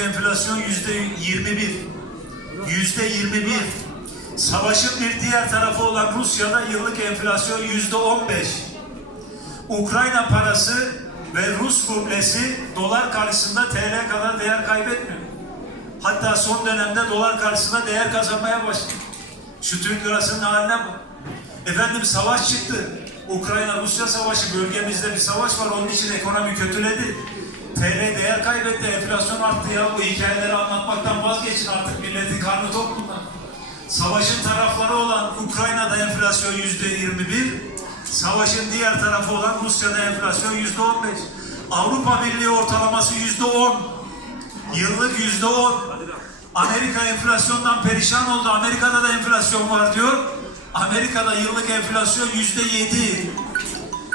enflasyon yüzde 21. Yüzde 21. Savaşın bir diğer tarafı olan Rusya'da yıllık enflasyon yüzde 15. Ukrayna parası ve Rus rublesi dolar karşısında TL kadar değer kaybetmiyor. Hatta son dönemde dolar karşısında değer kazanmaya başladı. Şu Türk lirasının haline bak. Efendim savaş çıktı. Ukrayna-Rusya savaşı bölgemizde bir savaş var. Onun için ekonomi kötüledi. TL değer kaybetti, enflasyon arttı ya. Bu hikayeleri anlatmaktan vazgeçin artık milletin karnı tok bundan. Savaşın tarafları olan Ukrayna'da enflasyon yüzde 21, savaşın diğer tarafı olan Rusya'da enflasyon yüzde 15. Avrupa Birliği ortalaması yüzde 10. Yıllık yüzde 10. Amerika enflasyondan perişan oldu. Amerika'da da enflasyon var diyor. Amerika'da yıllık enflasyon yüzde 7.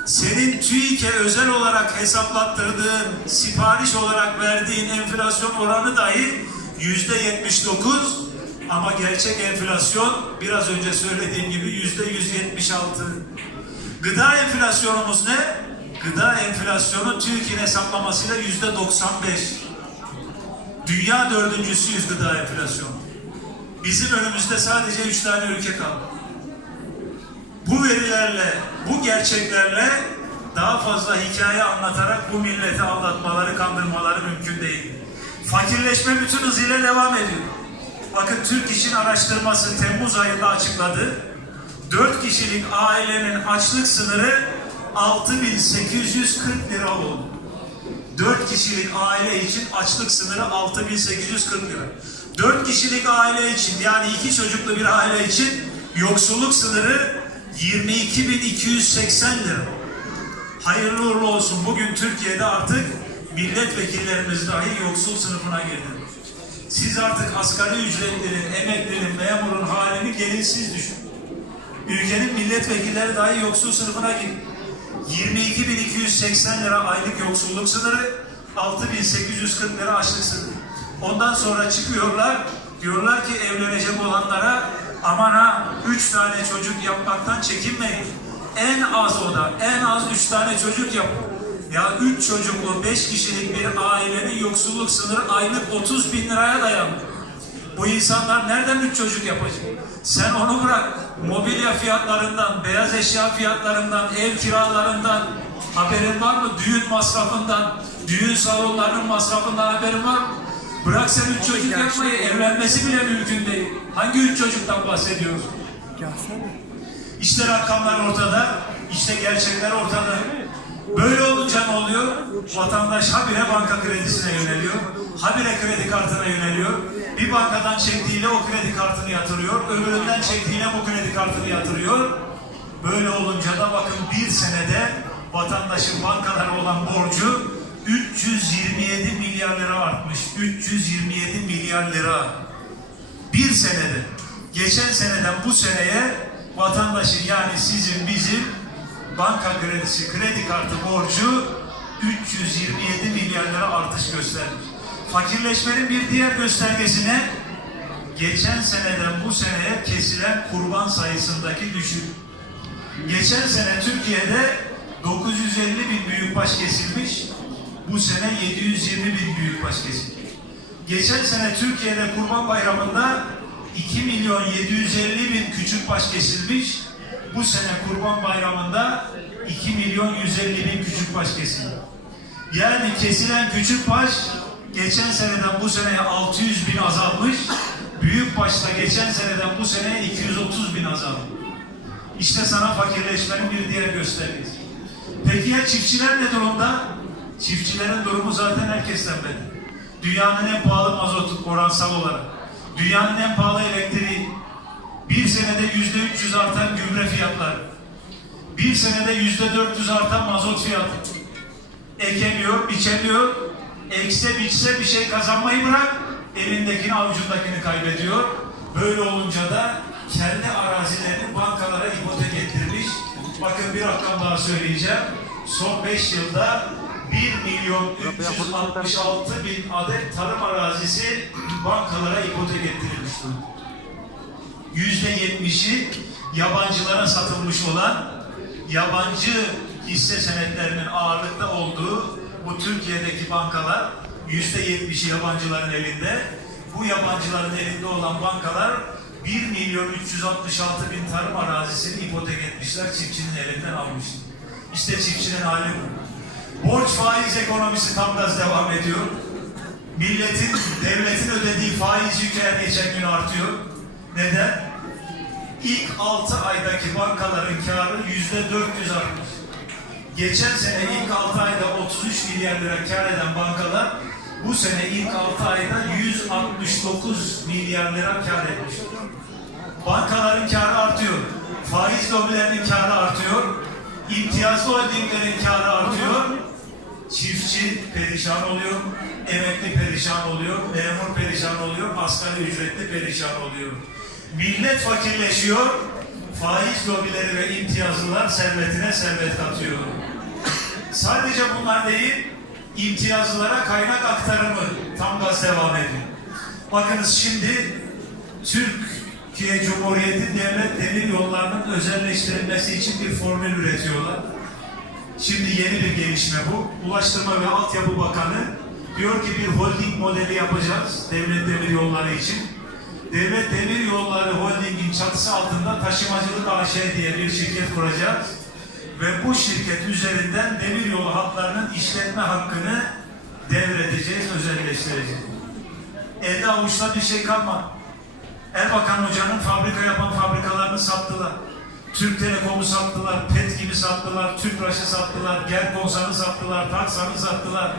Senin TÜİK'e özel olarak hesaplattırdığın, sipariş olarak verdiğin enflasyon oranı dahi yüzde 79 ama gerçek enflasyon biraz önce söylediğim gibi yüzde 176. Gıda enflasyonumuz ne? Gıda enflasyonu TÜİK'in hesaplamasıyla yüzde 95. Dünya dördüncüsüyüz gıda enflasyonu. Bizim önümüzde sadece üç tane ülke kaldı. Bu verilerle, bu gerçeklerle daha fazla hikaye anlatarak bu milleti aldatmaları, kandırmaları mümkün değil. Fakirleşme bütün hızıyla devam ediyor. Bakın Türk İş'in araştırması Temmuz ayında açıkladı. 4 kişilik ailenin açlık sınırı 6840 lira oldu. 4 kişilik aile için açlık sınırı 6840 lira. 4 kişilik aile için yani 2 çocuklu bir aile için yoksulluk sınırı 22.280 lira. Hayırlı uğurlu olsun. Bugün Türkiye'de artık milletvekillerimiz dahi yoksul sınıfına girdi. Siz artık asgari ücretlinin, emeklinin, memurun halini gelin siz düşünün. Ülkenin milletvekilleri dahi yoksul sınıfına girdi. 22.280 lira aylık yoksulluk sınırı, 6.840 lira açlık sınırı. Ondan sonra çıkıyorlar, diyorlar ki evlenecek olanlara aman ha 3 tane çocuk yapmaktan çekinmeyin. En az o da, en az 3 tane çocuk yapın. Ya 3 çocuklu 5 kişilik bir ailenin yoksulluk sınırı aylık 30 bin liraya dayanıyor. Bu insanlar nereden üç çocuk yapacak? Sen onu bırak. Mobilya fiyatlarından, beyaz eşya fiyatlarından, ev kiralarından haberin var mı? Düğün masrafından, düğün salonlarının masrafından haberin var mı? Bırak sen üç çocuk yapmayı, evlenmesi bile mümkün değil. Hangi üç çocuktan bahsediyoruz? İşte rakamlar ortada, işte gerçekler ortada. Böyle olunca ne oluyor? Vatandaş habire banka kredisine yöneliyor, habire kredi kartına yöneliyor. Bir bankadan çektiğiyle o kredi kartını yatırıyor, öbüründen çektiğiyle bu kredi kartını yatırıyor. Böyle olunca da bakın bir senede vatandaşın bankalara olan borcu 327 milyar lira artmış. 327 milyar lira. Bir senede. Geçen seneden bu seneye vatandaşın yani sizin bizim banka kredisi, kredi kartı borcu 327 milyar lira artış göstermiş. Fakirleşmenin bir diğer göstergesine geçen seneden bu seneye kesilen kurban sayısındaki düşük. Geçen sene Türkiye'de 950 bin büyükbaş kesilmiş, bu sene 720 bin büyükbaş kesilmiş. Geçen sene Türkiye'de Kurban Bayramı'nda 2 milyon 750 bin küçükbaş kesilmiş, bu sene Kurban Bayramı'nda 2 milyon 150 bin küçükbaş kesildi. Yani kesilen küçükbaş geçen seneden bu seneye 600 bin azalmış, büyükbaşta geçen seneden bu seneye 230 bin azalmış. İşte sana fakirleşmenin bir diğer göstergesi. Peki ya çiftçiler ne durumda? Çiftçilerin durumu zaten herkesten belli. Dünyanın en pahalı mazotu oransal olarak. Dünyanın en pahalı elektriği. Bir senede yüzde 300 artan gübre fiyatları. Bir senede yüzde 400 artan mazot fiyatı. Ekemiyor, biçemiyor. Ekse biçse bir şey kazanmayı bırak. Elindekini avucundakini kaybediyor. Böyle olunca da kendi arazilerini bankalara ipotek ettirmiş. Bakın bir rakam daha söyleyeceğim. Son 5 yılda 1 milyon 366 bin adet tarım arazisi bankalara ipotek ettirilmiş durumda. Yüzde yetmişi yabancılara satılmış olan yabancı hisse senetlerinin ağırlıkta olduğu bu Türkiye'deki bankalar yüzde yetmişi yabancıların elinde. Bu yabancıların elinde olan bankalar 1 milyon 366 bin tarım arazisini ipotek etmişler, çiftçinin elinden almış. İşte çiftçinin hali bu. Borç faiz ekonomisi tam gaz devam ediyor. Milletin, devletin ödediği faiz yükü her geçen gün artıyor. Neden? İlk 6 aydaki bankaların karı yüzde 400 artmış. Geçen sene ilk 6 ayda 33 milyar lira kar eden bankalar bu sene ilk 6 ayda 169 milyar lira kar etmiş. Bankaların karı artıyor. Faiz lobilerinin karı artıyor. İmtiyazlı holdinglerin karı artıyor. Çiftçi perişan oluyor. Emekli perişan oluyor. Memur perişan oluyor. Asgari ücretli perişan oluyor. Millet fakirleşiyor. Faiz lobileri ve imtiyazlılar servetine servet katıyor. Sadece bunlar değil, imtiyazlılara kaynak aktarımı tam gaz devam ediyor. Bakınız şimdi Türkiye Cumhuriyeti Devlet Demir Yolları'nın özelleştirilmesi için bir formül üretiyorlar. Şimdi yeni bir gelişme bu. Ulaştırma ve Altyapı Bakanı diyor ki bir holding modeli yapacağız Devlet Demir Yolları için. Devlet Demir Yolları Holding'in çatısı altında Taşımacılık AŞ diye bir şirket kuracağız. Ve bu şirket üzerinden demir yolu hatlarının işletme hakkını devredeceğiz, özelleştireceğiz. Elde avuçta bir şey kalmadı. Erbakan Hoca'nın fabrika yapan fabrikalarını sattılar. Türk Telekom'u sattılar, PET gibi sattılar, Tüpraş'ı sattılar, Gerkonsan'ı sattılar, Taksan'ı sattılar.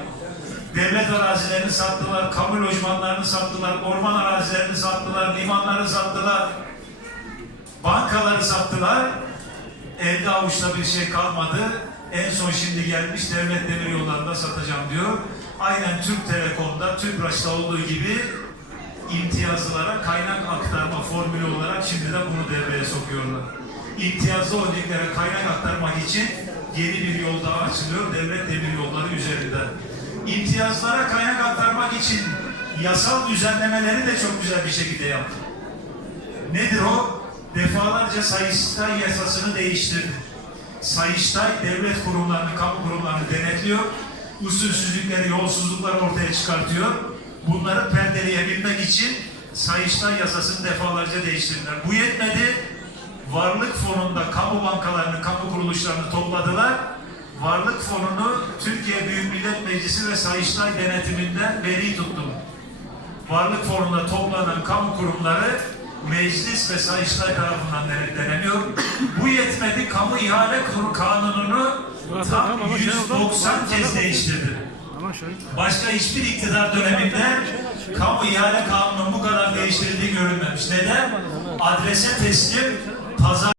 Devlet arazilerini sattılar, kamu lojmanlarını sattılar, orman arazilerini sattılar, limanları sattılar. Bankaları sattılar. Elde avuçta bir şey kalmadı. En son şimdi gelmiş devlet demir yollarında satacağım diyor. Aynen Türk Telekom'da, Tüpraş'ta olduğu gibi imtiyazlılara kaynak aktarma formülü olarak şimdi de bunu devreye sokuyorlar. İmtiyazlı holdinglere kaynak aktarmak için yeni bir yol daha açılıyor devlet demir yolları üzerinden. İmtiyazlara kaynak aktarmak için yasal düzenlemeleri de çok güzel bir şekilde yaptı. Nedir o? Defalarca Sayıştay yasasını değiştirdi. Sayıştay devlet kurumlarını, kamu kurumlarını denetliyor. Usulsüzlükleri, yolsuzlukları ortaya çıkartıyor. Bunları perdeleyebilmek için Sayıştay yasasını defalarca değiştirdiler. Bu yetmedi. Varlık fonunda kamu bankalarını, kamu kuruluşlarını topladılar. Varlık fonunu Türkiye Büyük Millet Meclisi ve Sayıştay denetiminden veri tuttular. Varlık fonunda toplanan kamu kurumları meclis ve sayıştay tarafından denetlenemiyor. Bu yetmedi. Kamu ihale Kur- kanununu tam 190 kez değiştirdi. Başka hiçbir iktidar döneminde kamu ihale kanununun bu kadar değiştirildiği görülmemiş. Neden? Adrese teslim, pazar